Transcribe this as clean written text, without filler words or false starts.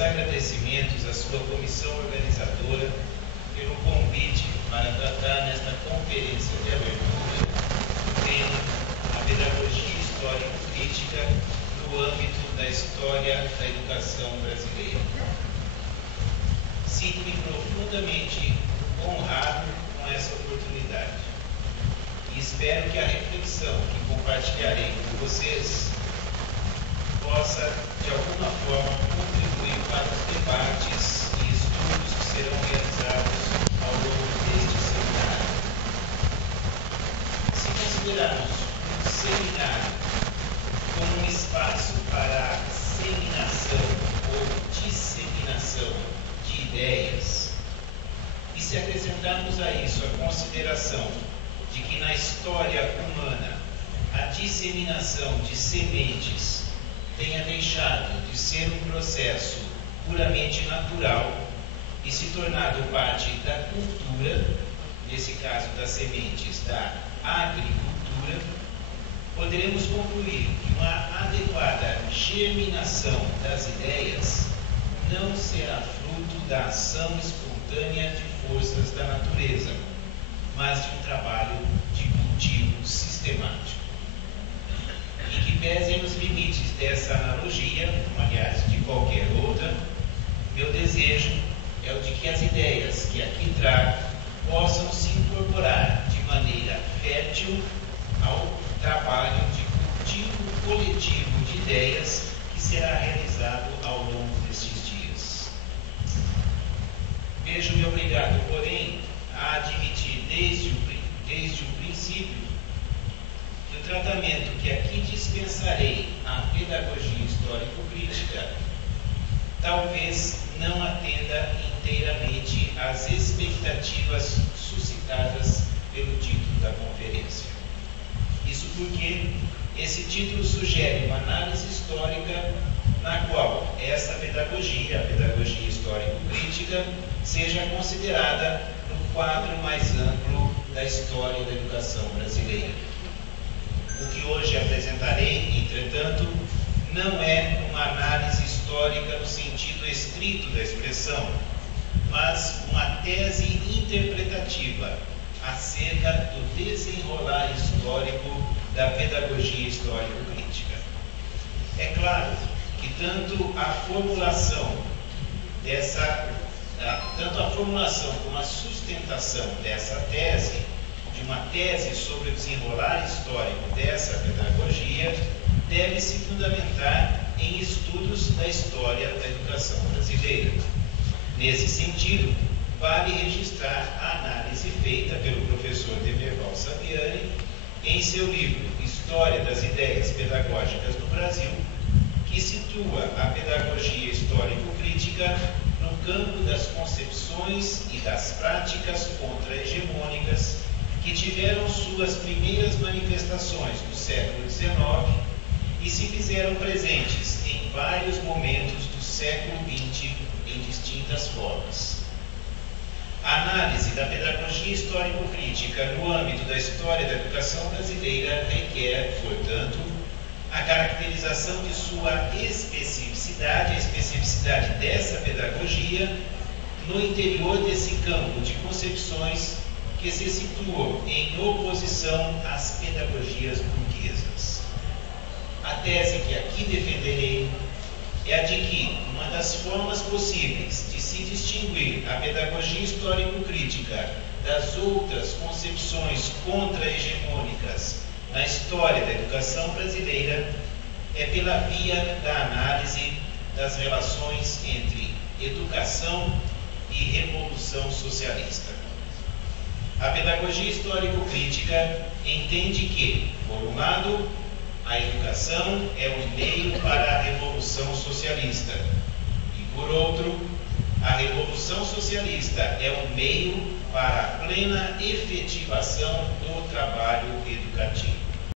agradecimentos à sua comissão organizadora pelo convite para tratar nesta conferência de abertura o tema A Pedagogia Histórico-Crítica no âmbito da história da educação brasileira. Sinto-me profundamente honrado com essa oportunidade e espero que a reflexão que compartilharei com vocês possa, de alguma forma, contribuir para os debates e estudos que serão realizados ao longo deste seminário. Se considerarmos um seminário como um espaço para a disseminação ou disseminação de ideias, e se acrescentarmos a isso a consideração de que na história humana a disseminação de sementes tenha deixado de ser um processo puramente natural e se tornado parte da cultura, nesse caso das sementes da agricultura, poderemos concluir que uma adequada germinação das ideias não será fruto da ação espontânea de forças da natureza, mas de um trabalho de cultivo sistemático. E que pesem os limites dessa analogia, como aliás de qualquer outra, meu desejo é o de que as ideias que aqui trago possam se incorporar de maneira fértil ao trabalho de cultivo coletivo de ideias que será realizado ao longo destes dias. Vejo-me obrigado, porém, a admitir desde o princípio que o tratamento que aqui dispensarei à pedagogia histórico-crítica talvez não atenda inteiramente às expectativas suscitadas pelo título da conferência. Isso porque esse título sugere uma análise histórica na qual essa pedagogia, a pedagogia histórico-crítica, seja considerada no quadro mais amplo da história da educação brasileira. O que hoje apresentarei, entretanto, não é uma análise histórica no sentido estrito da expressão, mas uma tese interpretativa acerca do desenrolar histórico da pedagogia histórico-crítica. É claro que tanto a formulação como a sustentação dessa tese, de uma tese sobre o desenrolar histórico dessa pedagogia, deve se fundamentar em estudos da história da educação brasileira. Nesse sentido, vale registrar a análise feita pelo professor Demerval Saviani em seu livro História das Ideias Pedagógicas no Brasil, que situa a pedagogia histórico-crítica no campo das concepções e das práticas contra-hegemônicas que tiveram suas primeiras manifestações no século XIX e se fizeram presentes em vários momentos do século XX em distintas formas. A análise da pedagogia histórico-crítica no âmbito da história da educação brasileira requer, portanto, a caracterização de sua especificidade, a especificidade dessa pedagogia no interior desse campo de concepções que se situam em oposição às pedagogias burguesas. A tese que aqui defenderei é a de que uma das formas possíveis de se distinguir a pedagogia histórico-crítica das outras concepções contra-hegemônicas na história da educação brasileira é pela via da análise das relações entre educação e revolução socialista. A pedagogia histórico-crítica entende que, por um lado, a educação é um meio para a revolução socialista e, por outro, a revolução socialista é um meio para a plena efetivação do trabalho educativo.